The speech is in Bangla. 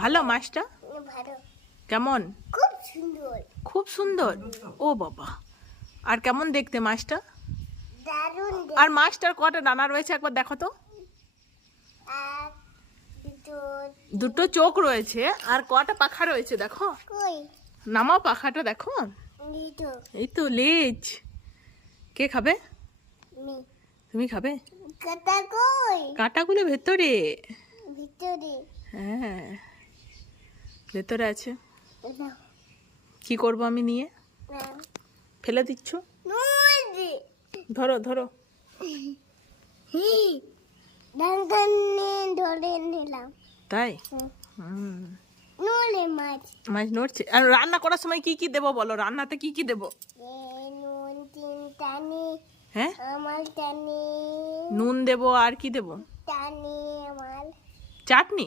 ভালো মাছটা? ভালো, কেমন? খুব সুন্দর, খুব সুন্দর। ও বাবা, আর কেমন দেখতে মাছটা? দারুণ আর মাছটার কটা ডানা রয়েছে একবার দেখো তো। এক দুটো দুটো চোখ রয়েছে আর কটা পাখা রয়েছে দেখো। কই নামাও পাখাটা দেখো। দুটো এই তো লেজ। কে খাবে? মি তুমি খাবে? কাটা কই কাঁটাগুলো ভেতরে। ভিতরে হ্যাঁ, ভেতরে আছে। না কি করব আমি নিয়ে? না ফেলে দিচ্ছ? নদী ধরো ধরো। ডাঙ্গানে ধরে নিলাম তাই? হুম। নলে মাছ মাছ নড়ছে। আর রান্না করার সময় কি কি দেবো বলো? রান্নাতে কি কি দেবো? নুন তিন টানি হ্যাঁ, আমার টানি নুন দেবো আর কি দেবো? টানি আমার চাটনি।